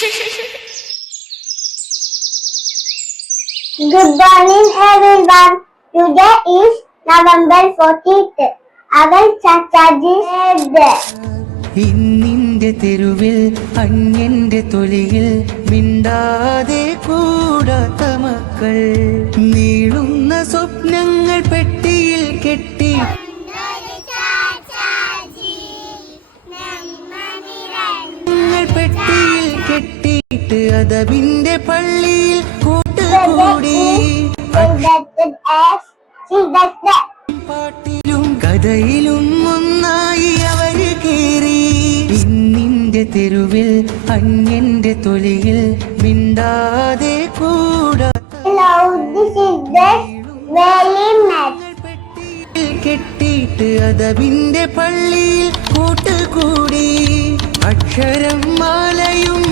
Good morning, everyone. Today is November 14th. Our Chachaji's birthday. ഇന്നിന്റെ തെരുവിൽ അന്യന്റെ തൊലിയിൽ മിണ്ടാതെ കൂടാത്ത മക്കൾ നീളുന്ന സ്വപ്നങ്ങൾ പെട്ടിയിൽ കെട്ടി പെട്ടിയിൽ കെട്ടിയിട്ട് അതവിന്റെ പള്ളിയിൽ കൂട്ടുകൂടി പാട്ടിലും കഥയിലും ഒന്നായി അവര് കേറി ഇന്നിന്റെ തെരുവിൽ അന്യന്റെ തൊലിയിൽ മിണ്ടാതെ കെട്ടിയിട്ട് അതവിന്റെ പള്ളിയിൽ കൂട്ടുകൂടി അക്ഷരം മാലയും